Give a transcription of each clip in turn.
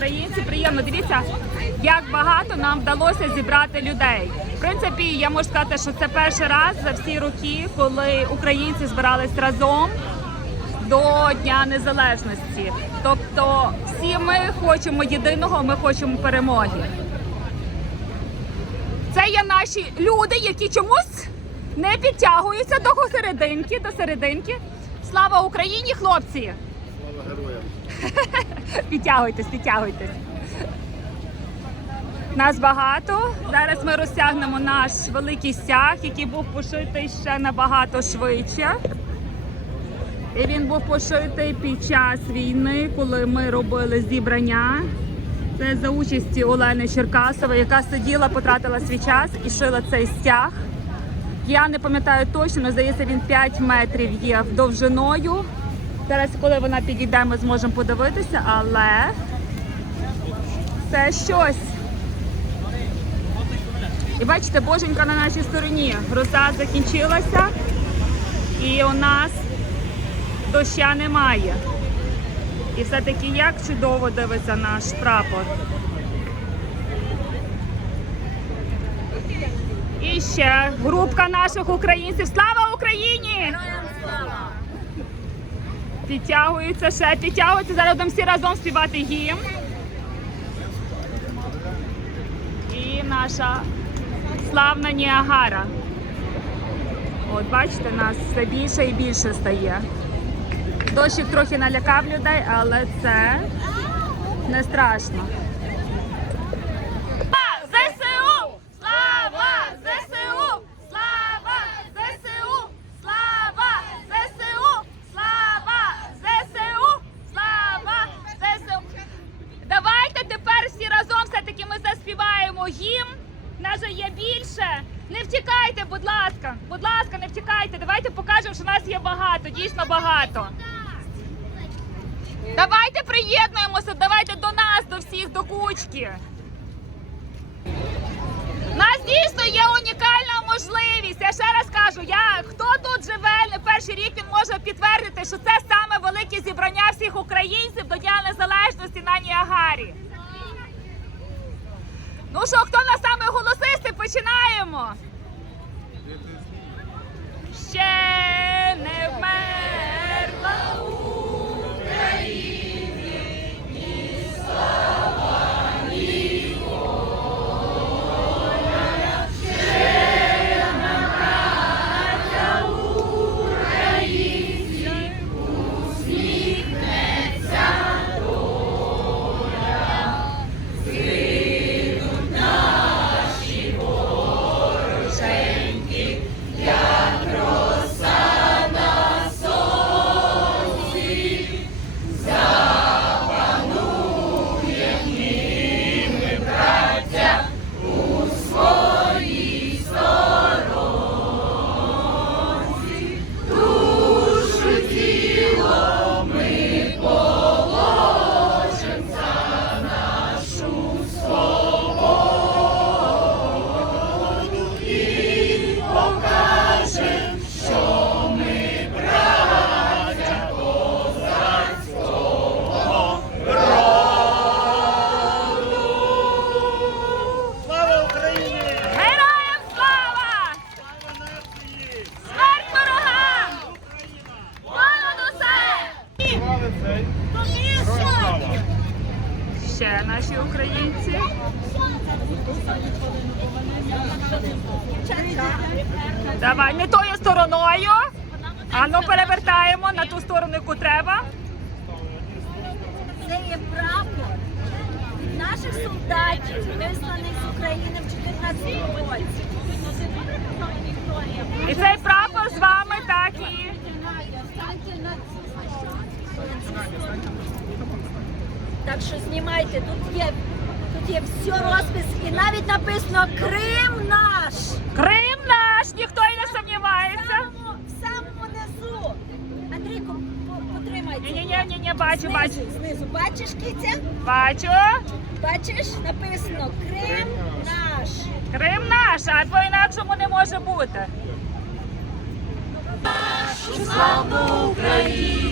українці. Приємно. Дивіться, як багато нам вдалося зібрати людей. В принципі, я можу сказати, що це перший раз за всі роки, коли українці збирались разом до Дня Незалежності. Тобто, всі ми хочемо єдиного, ми хочемо перемоги. Це є наші люди, які чомусь не підтягуються до серединки, до серединки. Слава Україні, хлопці! Героям! Підтягуйтесь, підтягуйтесь. Нас багато. Зараз ми розтягнемо наш великий стяг, який був пошитий ще набагато швидше. І він був пошитий під час війни, коли ми робили зібрання. Це за участі Олени Черкасової, яка сиділа, потратила свій час і шила цей стяг. Я не пам'ятаю точно, але здається, він 5 метрів є довжиною. Зараз, коли вона підійде, ми зможемо подивитися, але це щось. І бачите, боженька на нашій стороні. Гроза закінчилася, і у нас доща немає. І все-таки як чудово дивиться наш прапор. І ще групка наших українців. Слава Україні! Підтягуються ще, підтягуються. Зараз будемо всі разом співати гімн. І наша славна Ніагара. От бачите, нас все більше і більше стає. Дощик трохи налякав людей, але це не страшно. ЗСУ! Слава ЗСУ! Слава ЗСУ! Слава ЗСУ! Слава ЗСУ! Слава ЗСУ! Давайте тепер всі разом все-таки ми заспіваємо гімн. Нас же є більше. Не втікайте, будь ласка. Будь ласка, не втікайте. Давайте нас є багато, дійсно багато. Давайте приєднуємося, давайте до нас, до всіх, до кучки. У нас дійсно є унікальна можливість. Я ще раз кажу, я хто тут живе не перший рік, він може підтвердити, що це саме велике зібрання всіх українців до Дня Незалежності на Ніагарі. Ну що, хто на саме голосисти? Починаємо. Ще наші українці. Давай, не тою стороною. А перевертаємо на ту сторону, яку треба. Це є прапор від наших солдатів, висланих з України в 14 році. І цей прапор з вами так і. Так що знімайте, тут є, тут є все розпис і навіть написано Крим наш. Крим наш, ніхто і не сумнівається. Самому, в самому низу. Андрійко, по- потримай. Ні, ні, ні, ні, бачу, Знизу, бачу. Знизу, бачиш, киця? Бачу. Бачиш, написано Крим наш. Крим наш, а по-інакшому не може бути. Славну Україну!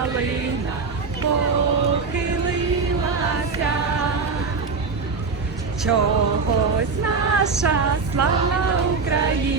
Калина похилилася. Чогось наша славна Україна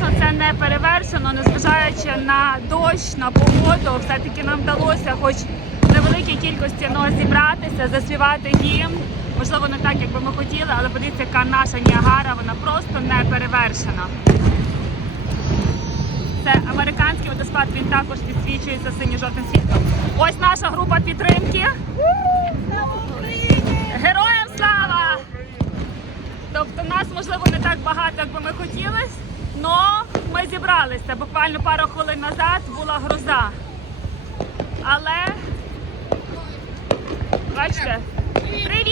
Дійсно це не перевершено, незважаючи на дощ, на погоду. Все-таки нам вдалося, хоч в невеликій кількості ну, зібратися, заспівати гімн. Можливо, не так, як би ми хотіли, але подивіться, яка наша Ніагара, вона просто не перевершена. Це американський водоспад, він також підсвічується синьо-жовтим світлом. Ось наша група підтримки. Героям слава! Тобто нас, можливо, не так багато, як би ми хотіли, але ми зібралися. Буквально пару хвилин назад була гроза. Але бачите, привіт!